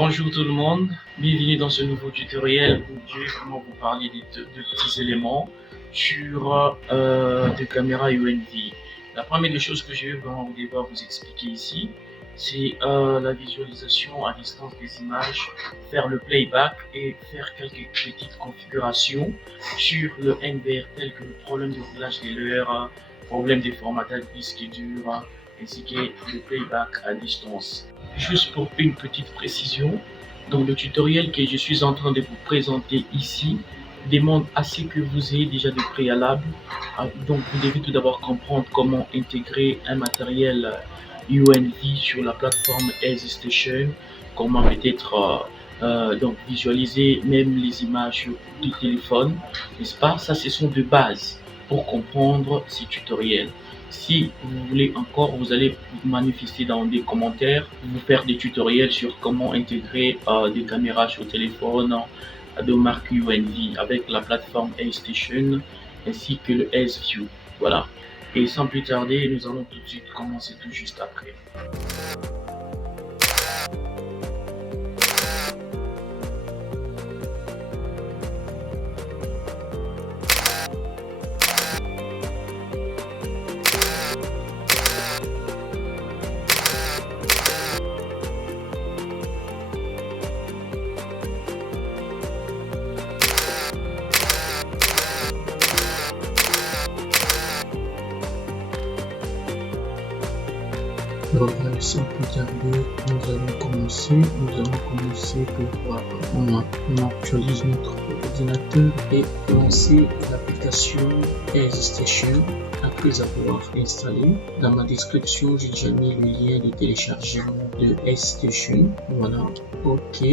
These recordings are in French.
Bonjour tout le monde, bienvenue dans ce nouveau tutoriel où je vais vraiment vous parler de petits éléments sur des caméras UNV. La première des choses que je vais vraiment devoir vous expliquer ici, c'est la visualisation à distance des images, faire le playback et faire quelques petites configurations sur le NVR telles que le problème de roulage des leurres, problème de formatage disque dur, ainsi que le playback à distance. Juste pour une petite précision, donc le tutoriel que je suis en train de vous présenter ici demande à ce que vous ayez déjà de préalable. Donc vous devez tout d'abord comprendre comment intégrer un matériel UNV sur la plateforme AirStation, comment peut-être donc visualiser même les images du téléphone, n'est-ce pas? Ça, ce sont de bases pour comprendre ces tutoriels. Si vous voulez encore, vous allez manifester dans des commentaires, vous faire des tutoriels sur comment intégrer des caméras sur téléphone de marque UNV avec la plateforme AirStation ainsi que le S-View. Voilà. Et sans plus tarder, nous allons tout de suite commencer tout juste après. Donc, sans plus tarder, nous allons commencer pour on actualise notre ordinateur et lancer l'application AirStation. Après avoir installé, dans ma description, j'ai déjà mis le lien de téléchargement de AirStation. Voilà, ok,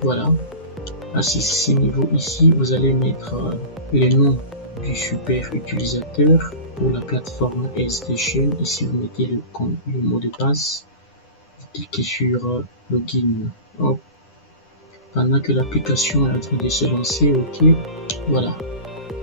voilà. À ce niveau ici, vous allez mettre les noms du super utilisateur pour la plateforme AirStation. Ici, vous mettez le mot de passe, vous cliquez sur login. Hop. Pendant que l'application est en train de se lancer, ok, voilà.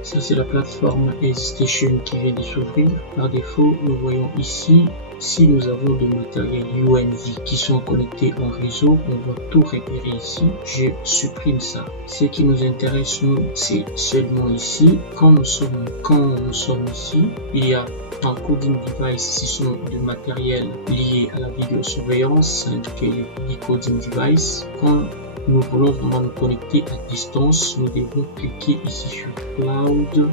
Ça, c'est la plateforme AirStation qui vient de s'ouvrir. Par défaut, nous voyons ici, si nous avons des matériels UNV qui sont connectés en réseau, on va tout repérer ici. Je supprime ça. Ce qui nous intéresse, nous, c'est seulement ici. Quand nous sommes ici, il y a un coding device, ce sont des matériels liés à la vidéosurveillance, indiqué decoding device. Quand nous voulons vraiment nous connecter à distance, nous devons cliquer ici sur Cloud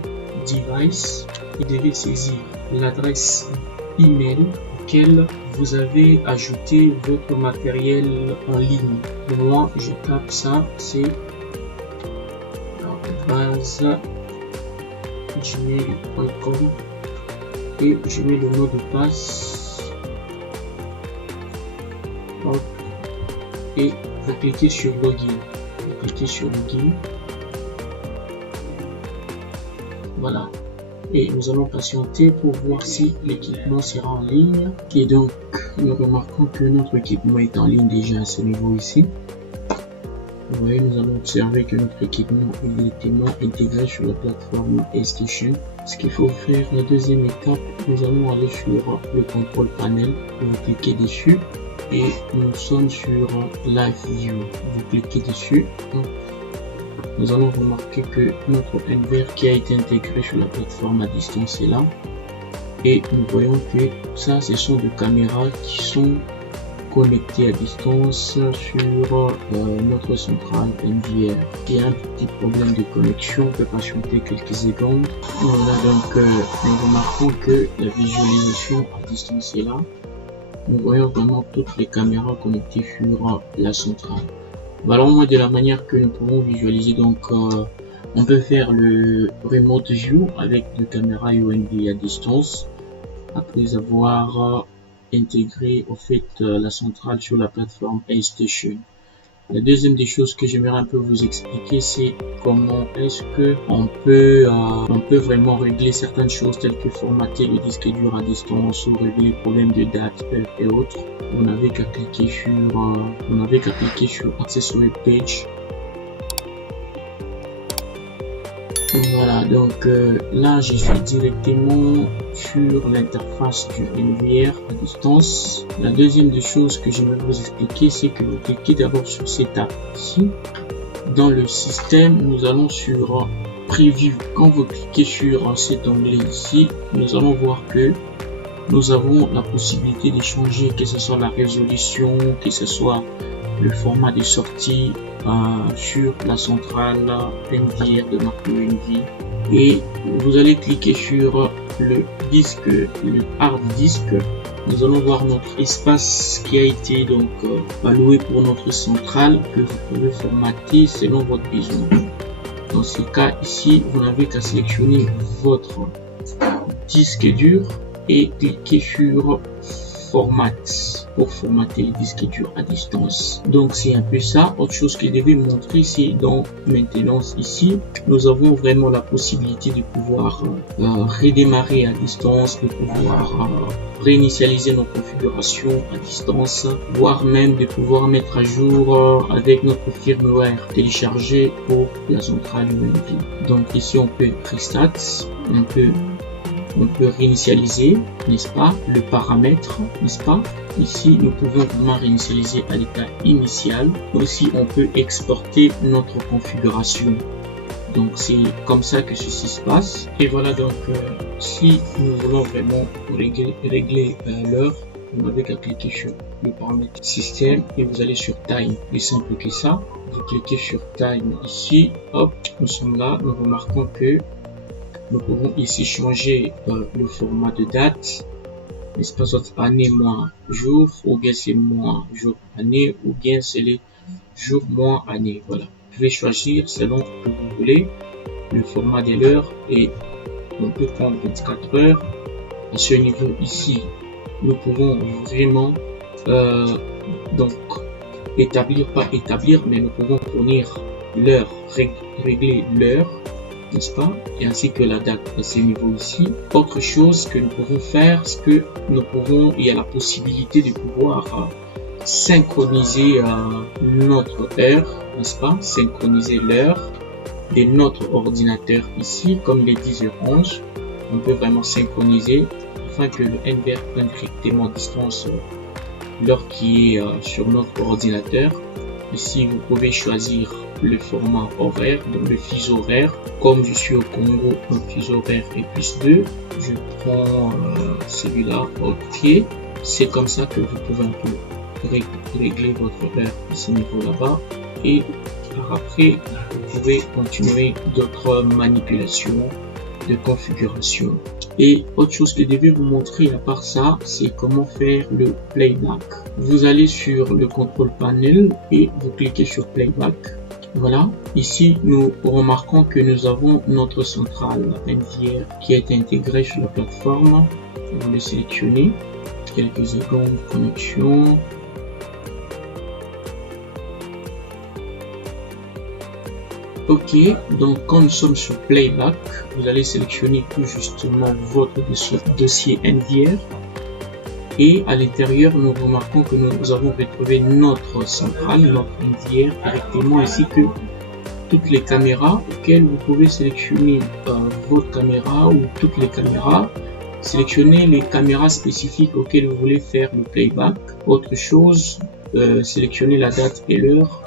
Device. Vous devez saisir l'adresse email auquel vous avez ajouté votre matériel en ligne. Moi, je tape ça, c'est gmail.com et je mets le mot de passe. Hop. Et vous cliquez sur login. Voilà. Et nous allons patienter pour voir si l'équipement sera en ligne. Et donc, nous remarquons que notre équipement est en ligne déjà à ce niveau ici. Vous voyez, nous allons observer que notre équipement est directement intégré sur la plateforme AirStation. Ce qu'il faut faire, la deuxième étape, nous allons aller sur le contrôle panel. Vous cliquez dessus. Et nous sommes sur Live View. Vous cliquez dessus. Nous allons remarquer que notre NVR qui a été intégré sur la plateforme à distance est là. Et nous voyons que ça, ce sont des caméras qui sont connectées à distance sur notre centrale NVR. Il y a un petit problème de connexion, on peut patienter quelques secondes. Voilà, donc nous remarquons que la visualisation à distance est là. Nous voyons vraiment toutes les caméras connectées sur la centrale. Voilà au moins de la manière que nous pouvons visualiser. Donc on peut faire le remote view avec des caméras UNV à distance après avoir intégré au fait la centrale sur la plateforme AirStation. La deuxième des choses que j'aimerais un peu vous expliquer, c'est comment est-ce que on peut vraiment régler certaines choses telles que formater le disque dur à distance ou régler les problèmes de date et autres. On n'avait qu'à cliquer sur Access Web Page. Voilà, donc là je suis directement sur l'interface du NVR à distance. La deuxième des choses que je vais vous expliquer, c'est que vous cliquez d'abord sur Setup ici. Dans le système, nous allons sur Preview. Quand vous cliquez sur cet onglet ici, nous allons voir que nous avons la possibilité de changer, que ce soit la résolution, que ce soit le format de sortie sur la centrale NVR de marque UENVI. Et vous allez cliquer sur le disque, le hard disk. Nous allons voir notre espace qui a été donc alloué pour notre centrale, que vous pouvez formater selon votre besoin. Dans ce cas ici, vous n'avez qu'à sélectionner votre disque dur et cliquer sur Format pour formater le disque dur à distance. Donc c'est un peu ça. Autre chose que je devais montrer, c'est dans maintenance ici, nous avons vraiment la possibilité de pouvoir redémarrer à distance, de pouvoir réinitialiser nos configurations à distance, voire même de pouvoir mettre à jour avec notre firmware téléchargé pour la centrale UENVI. Donc ici on peut restart, on peut réinitialiser, n'est-ce pas, le paramètre, n'est-ce pas. Ici, nous pouvons vraiment réinitialiser à l'état initial. Aussi, on peut exporter notre configuration. Donc, c'est comme ça que ceci se passe. Et voilà, donc, si nous voulons vraiment régler l'heure, vous n'avez qu'à cliquer sur le paramètre système et vous allez sur time. Plus simple que ça. Vous cliquez sur time ici. Hop, nous sommes là. Nous remarquons que nous pouvons ici changer le format de date, n'est-ce pas, soit année, mois, jour, ou bien c'est mois, jour, année, ou bien c'est les jours, mois, année. Voilà. Vous pouvez choisir selon que vous voulez le format de l'heure et on peut prendre 24 heures. À ce niveau ici, nous pouvons vraiment donc pas établir, mais nous pouvons fournir l'heure, régler l'heure, n'est-ce pas, et ainsi que la date à ce niveau ici. Autre chose que nous pouvons faire, c'est que nous pouvons, il y a la possibilité de pouvoir synchroniser notre heure, n'est-ce pas, synchroniser l'heure de notre ordinateur ici, comme les 10h11. On peut vraiment synchroniser afin que le NVR prenne directement distance l'heure qui est sur notre ordinateur. Ici, vous pouvez choisir le format horaire, donc le fuseau horaire. Comme je suis au Congo, le fuseau horaire est +2. Je prends celui-là, OK. C'est comme ça que vous pouvez un peu régler votre heure à ce niveau là-bas. Et par après, vous pouvez continuer d'autres manipulations de configuration. Et autre chose que je devais vous montrer à part ça, c'est comment faire le playback. Vous allez sur le contrôle panel et vous cliquez sur playback. Voilà, ici nous remarquons que nous avons notre centrale NVR qui est intégrée sur la plateforme. On va le sélectionner. Quelques secondes de connexion. OK, donc quand nous sommes sur Playback, vous allez sélectionner tout justement votre dossier NVR et à l'intérieur, nous remarquons que nous avons retrouvé notre centrale, notre NVR directement, ainsi que toutes les caméras auxquelles vous pouvez sélectionner votre caméra ou toutes les caméras. Sélectionnez les caméras spécifiques auxquelles vous voulez faire le playback. Autre chose, sélectionnez la date et l'heure.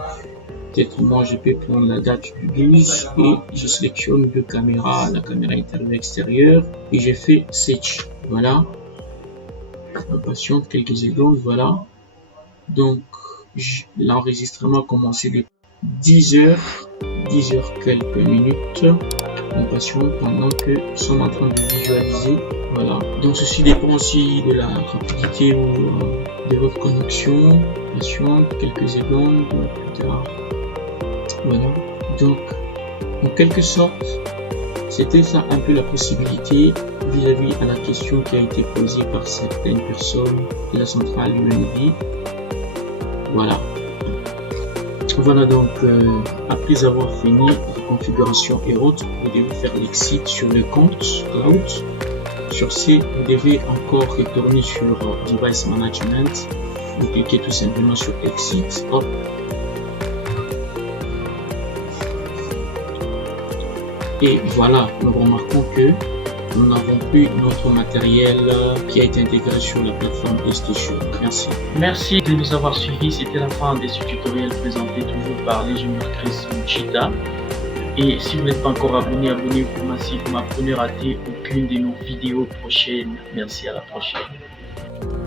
Peut-être moi je peux prendre la date du 12 et je sélectionne deux caméras, la caméra intérieure et extérieure et je fais Search. Voilà. On patiente quelques secondes, voilà. Donc l'enregistrement a commencé de 10 heures quelques minutes. On patiente pendant que nous sommes en train de visualiser. Voilà. Donc ceci dépend aussi de la rapidité ou de votre connexion. Patiente quelques secondes plus tard. Voilà, donc en quelque sorte, c'était ça un peu la possibilité vis-à-vis à la question qui a été posée par certaines personnes de la centrale UENVI. Voilà. Voilà donc, après avoir fini la configuration et autres, vous devez faire l'exit sur le compte cloud. Sur ce, vous devez encore retourner sur Device Management. Vous cliquez tout simplement sur Exit. Hop. Et voilà, nous remarquons que nous n'avons plus notre matériel qui a été intégré sur la plateforme PlayStation. Merci. Merci de nous avoir suivis. C'était la fin de ce tutoriel présenté toujours par l'ingénieur Chris Muchita. Et si vous n'êtes pas encore abonné, abonnez-vous massivement pour ne rater aucune de nos vidéos prochaines. Merci, à la prochaine.